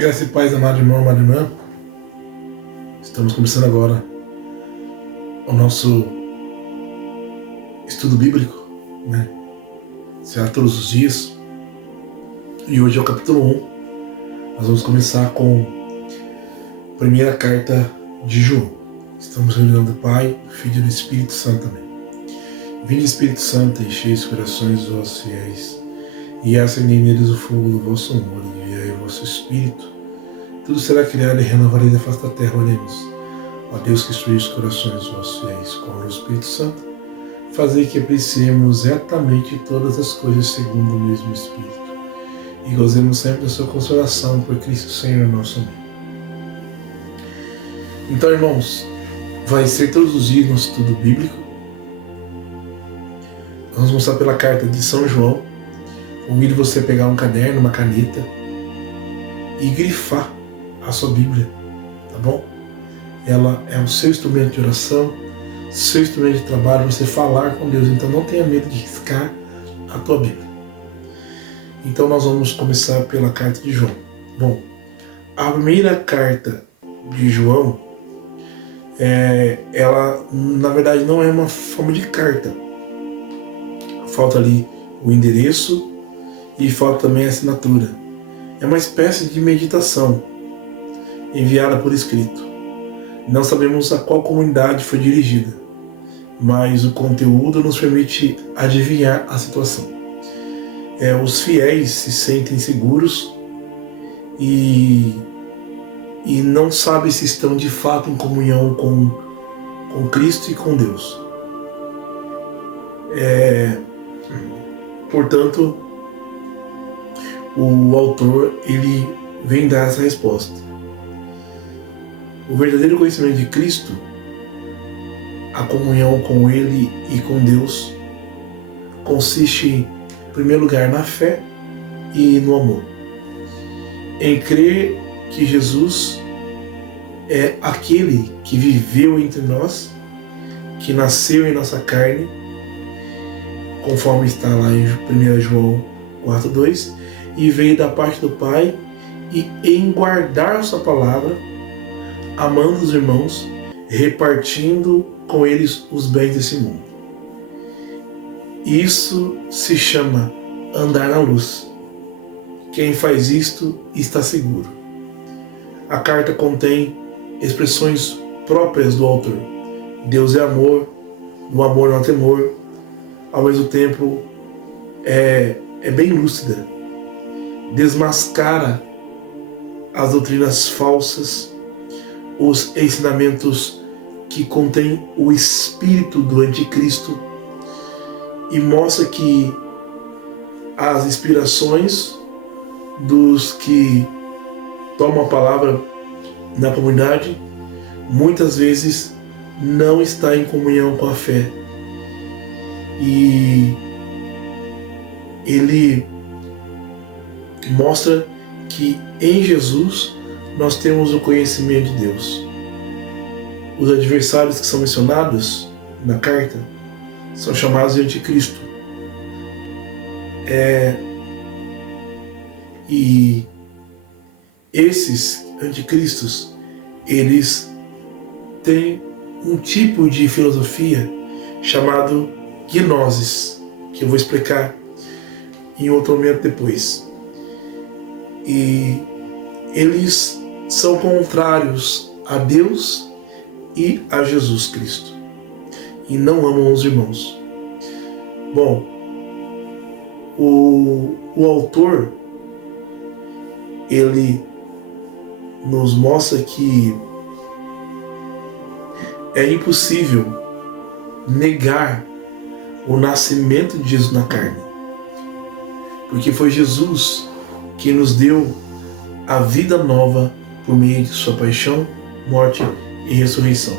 Graça e paz, amado irmão, amada irmã. Estamos começando agora o nosso estudo bíblico, né? Será todos os dias. E hoje é o capítulo 1. Nós vamos começar com a primeira carta de João. Estamos reunindo do Pai, do Filho e do Espírito Santo também. Vinde, Espírito Santo, enchei os corações dos vossos fiéis e acendei neles o fogo do vosso amor, e enviai o vosso Espírito. Tudo será criado e renovarei da face da terra. Oremos. Ó Deus, que instruís os corações dos vossos fiéis com o Espírito Santo, fazei que apreciemos retamente todas as coisas segundo o mesmo Espírito, e gozemos sempre da sua consolação por Cristo Senhor nosso amém. Então, irmãos, vai ser todos os dias nosso estudo bíblico. Vamos começar pela carta de São João. Convido você a pegar um caderno, uma caneta e grifar a sua Bíblia, tá bom? Ela é o seu instrumento de oração, seu instrumento de trabalho, você falar com Deus. Então não tenha medo de riscar a tua Bíblia. Então nós vamos começar pela carta de João. Bom, a primeira carta de João, ela na verdade não é uma forma de carta. Falta ali o endereço e falta também a assinatura. É uma espécie de meditação enviada por escrito. Não sabemos a qual comunidade foi dirigida, mas o conteúdo nos permite adivinhar a situação. Os fiéis se sentem seguros e não sabem se estão de fato em comunhão com Cristo e com Deus. Portanto, o autor ele vem dar essa resposta. O verdadeiro conhecimento de Cristo, a comunhão com Ele e com Deus, consiste, em primeiro lugar, na fé e no amor. Em crer que Jesus é aquele que viveu entre nós, que nasceu em nossa carne, conforme está lá em 1 João 4,2, e veio da parte do Pai, e em guardar a sua palavra, amando os irmãos, repartindo com eles os bens desse mundo. Isso se chama andar na luz. Quem faz isto está seguro. A carta contém expressões próprias do autor. Deus é amor, no amor não há temor. Ao mesmo tempo é bem lúcida. Desmascara as doutrinas falsas, os ensinamentos que contêm o espírito do anticristo, e mostra que as inspirações dos que tomam a palavra na comunidade muitas vezes não está em comunhão com a fé. E ele mostra que em Jesus nós temos o conhecimento de Deus. Os adversários que são mencionados na carta são chamados de anticristo. E esses anticristos, eles têm um tipo de filosofia chamado gnosis, que eu vou explicar em outro momento depois. E eles são contrários a Deus e a Jesus Cristo, e não amam os irmãos. Bom, o autor ele nos mostra que é impossível negar o nascimento de Jesus na carne, porque foi Jesus que nos deu a vida nova por meio de sua paixão, morte e ressurreição.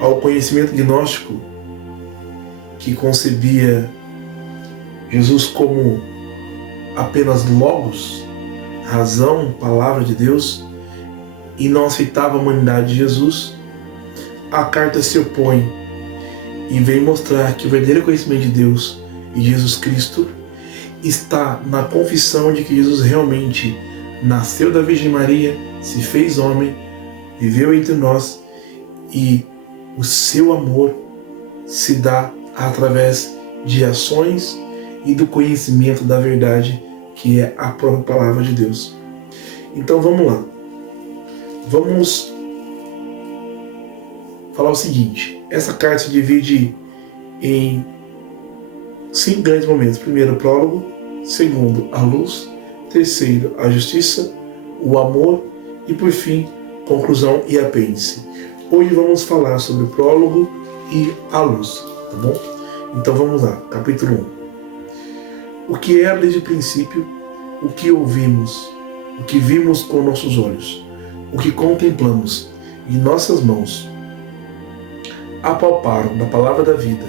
Ao conhecimento gnóstico, que concebia Jesus como apenas logos, razão, palavra de Deus, e não aceitava a humanidade de Jesus, a carta se opõe e vem mostrar que o verdadeiro conhecimento de Deus e de Jesus Cristo está na confissão de que Jesus realmente nasceu da Virgem Maria, se fez homem, viveu entre nós e o seu amor se dá através de ações e do conhecimento da verdade, que é a própria palavra de Deus. Então vamos lá. Vamos falar o seguinte: essa carta se divide em 5 grandes momentos. Primeiro, o prólogo. Segundo, a luz. Terceiro, a justiça, o amor e, por fim, conclusão e apêndice. Hoje vamos falar sobre o prólogo e a luz, tá bom? Então vamos lá, capítulo 1. O que era desde o princípio, o que ouvimos, o que vimos com nossos olhos, o que contemplamos em nossas mãos, apalparam da palavra da vida.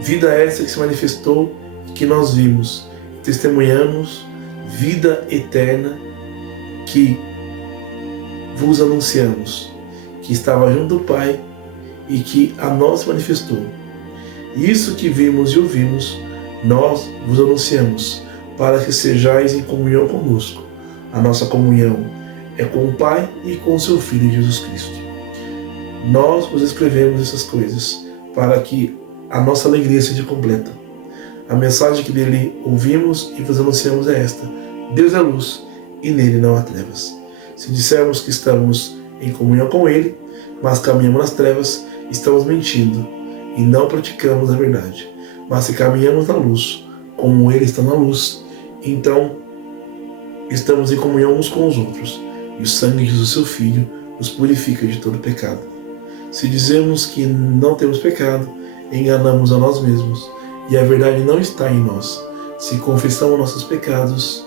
Vida essa que se manifestou e que nós vimos, testemunhamos, vida eterna que vos anunciamos, que estava junto do Pai e que a nós se manifestou. Isso que vimos e ouvimos, nós vos anunciamos, para que sejais em comunhão conosco. A nossa comunhão é com o Pai e com o seu Filho Jesus Cristo. Nós vos escrevemos essas coisas, para que a nossa alegria seja completa. A mensagem que dele ouvimos e vos anunciamos é esta: Deus é luz e nele não há trevas. Se dissermos que estamos em comunhão com ele, mas caminhamos nas trevas, estamos mentindo e não praticamos a verdade. Mas se caminhamos na luz, como ele está na luz, então estamos em comunhão uns com os outros, e o sangue de Jesus, seu Filho, nos purifica de todo pecado. Se dizemos que não temos pecado, enganamos a nós mesmos, e a verdade não está em nós. Se confessamos nossos pecados,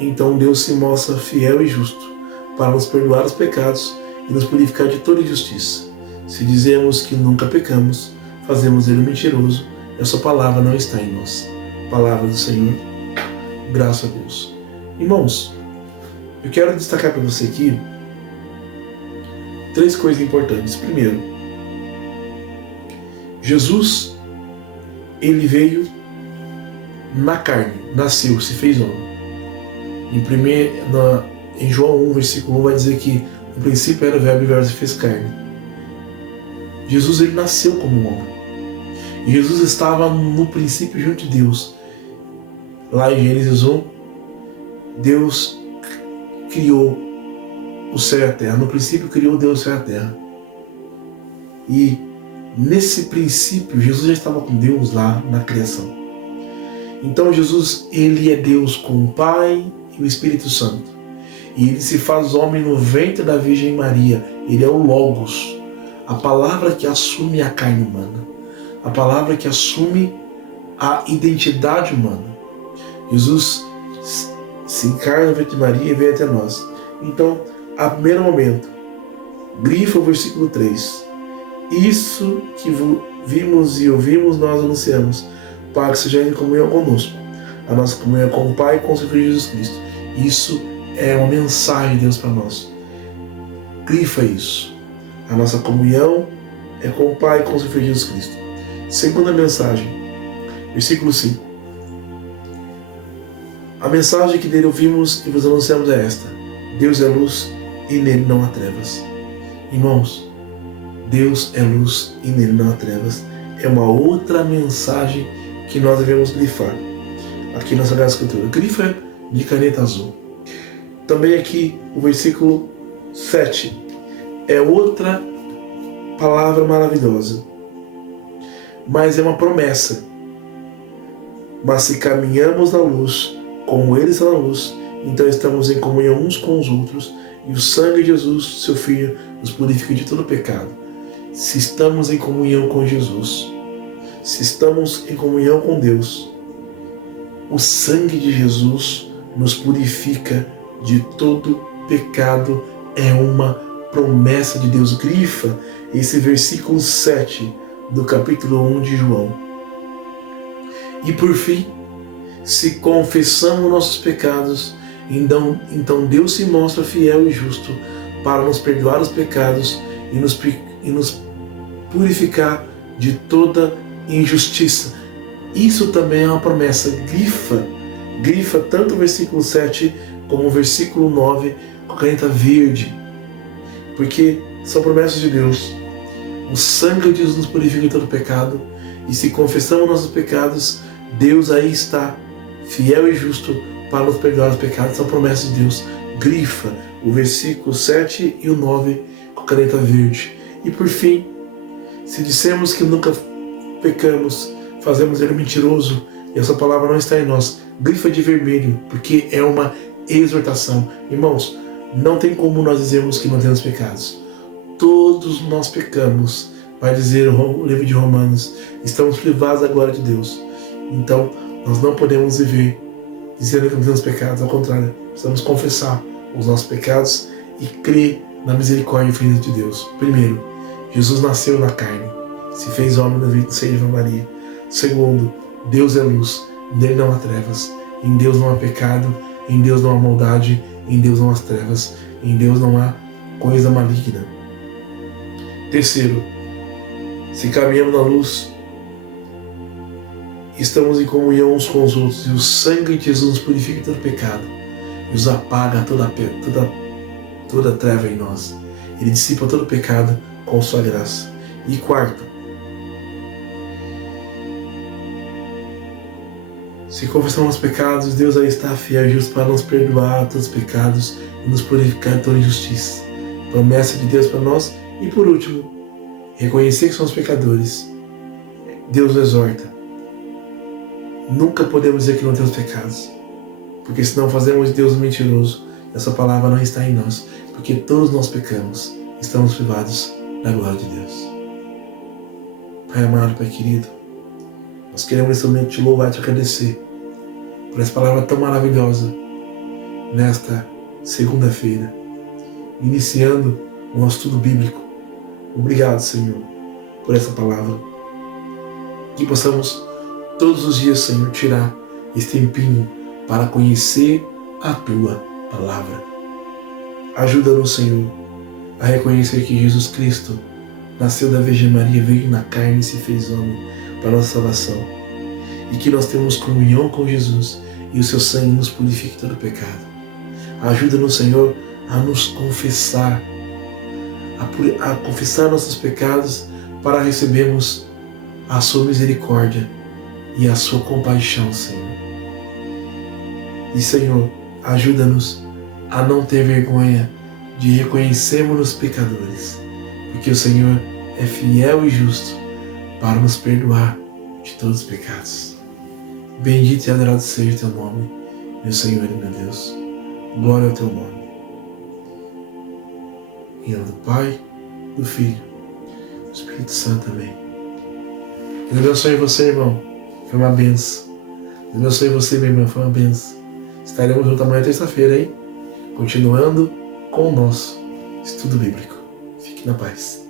então Deus se mostra fiel e justo para nos perdoar os pecados e nos purificar de toda injustiça. Se dizemos que nunca pecamos, fazemos ele mentiroso, e a sua palavra não está em nós. Palavra do Senhor, graças a Deus. Irmãos, eu quero destacar para você aqui 3 coisas importantes. Primeiro, Jesus, ele veio na carne, nasceu, se fez homem. Em João 1, versículo 1, vai dizer que no princípio era o verbo e o verbo se fez carne. Jesus, ele nasceu como um homem. E Jesus estava no princípio junto de Deus. Lá em Gênesis 1, Deus criou o céu e a terra. No princípio criou Deus o céu e a terra. E nesse princípio, Jesus já estava com Deus lá na criação. Então Jesus, ele é Deus com o Pai e o Espírito Santo. E ele se faz homem no ventre da Virgem Maria. Ele é o Logos, a palavra que assume a carne humana, a palavra que assume a identidade humana. Jesus se encarna no ventre de Maria e vem até nós. Então, a primeiro momento, grifa o versículo 3. Isso que vimos e ouvimos, nós anunciamos, para que seja em comunhão conosco. A nossa comunhão é com o Pai e com o seu Filho Jesus Cristo. Isso é uma mensagem de Deus para nós. Grifa isso. A nossa comunhão é com o Pai e com o seu Filho Jesus Cristo. Segunda mensagem, versículo 5. A mensagem que dele ouvimos e vos anunciamos é esta: Deus é luz e nele não há trevas. Irmãos, Deus é luz e nele não há trevas. É uma outra mensagem que nós devemos grifar aqui na Sagrada Escritura. Grifa de caneta azul. Também aqui o versículo 7 é outra palavra maravilhosa, mas é uma promessa. Mas se caminhamos na luz, como ele está na luz, então estamos em comunhão uns com os outros, e o sangue de Jesus, seu Filho, nos purifica de todo pecado. Se estamos em comunhão com Jesus, se estamos em comunhão com Deus, o sangue de Jesus nos purifica de todo pecado. É uma promessa de Deus. Grifa esse versículo 7 do capítulo 1 de João. E por fim, se confessamos nossos pecados, então Deus se mostra fiel e justo para nos perdoar os pecados e nos purificar de toda injustiça. Isso também é uma promessa. Grifa tanto o versículo 7 como o versículo 9 com a caneta verde, porque são promessas de Deus. O sangue de Jesus nos purifica de todo pecado, e se confessamos nossos pecados, Deus aí está, fiel e justo, para nos perdoar os pecados. São promessas de Deus. Grifa o versículo 7 e o 9 com caneta verde. E por fim, se dissermos que nunca pecamos, fazemos ele mentiroso e essa palavra não está em nós. Grifa de vermelho, porque é uma exortação. Irmãos, não tem como nós dizermos que não temos pecados. Todos nós pecamos, vai dizer o livro de Romanos. Estamos privados da glória de Deus. Então, nós não podemos viver dizendo que não temos pecados. Ao contrário, precisamos confessar os nossos pecados e crer na misericórdia infinita de Deus. Primeiro, Jesus nasceu na carne, se fez homem da seio de Maria. Segundo, Deus é luz, nele não há trevas. Em Deus não há pecado, em Deus não há maldade, em Deus não há trevas, em Deus não há coisa maligna. Terceiro, se caminhamos na luz, estamos em comunhão uns com os outros, e o sangue de Jesus nos purifica de todo pecado e nos apaga toda treva em nós. Ele dissipa todo pecado com sua graça. E quarto, se confessamos os pecados, Deus aí está fiel e justo para nos perdoar todos os pecados e nos purificar de toda injustiça. Promessa de Deus para nós. E por último, reconhecer que somos pecadores. Deus nos exorta. Nunca podemos dizer que não temos pecados, porque senão fazemos de Deus um mentiroso. Essa palavra não está em nós, porque todos nós pecamos, estamos privados da glória de Deus. Pai amado, Pai querido, nós queremos nesse momento te louvar e te agradecer por essa palavra tão maravilhosa nesta segunda-feira, iniciando o nosso estudo bíblico. Obrigado, Senhor, por essa palavra. Que possamos todos os dias, Senhor, tirar esse tempinho para conhecer a Tua palavra. Ajuda-nos, Senhor, a reconhecer que Jesus Cristo nasceu da Virgem Maria, veio na carne e se fez homem para a nossa salvação. E que nós temos comunhão com Jesus e o Seu sangue nos purifique de todo pecado. Ajuda-nos, Senhor, a nos confessar, a confessar nossos pecados para recebermos a Sua misericórdia e a Sua compaixão, Senhor. E, Senhor, ajuda-nos a não ter vergonha de reconhecermos-nos pecadores, porque o Senhor é fiel e justo para nos perdoar de todos os pecados. Bendito e adorado seja o Teu nome, meu Senhor e meu Deus. Glória ao Teu nome. Em nome do Pai, do Filho, do Espírito Santo. Amém. Deus abençoe você, irmão. Foi uma benção. Deus abençoe você, minha irmã. Foi uma benção. Estaremos juntos amanhã, terça-feira, hein? Continuando com o nosso estudo bíblico. Fique na paz.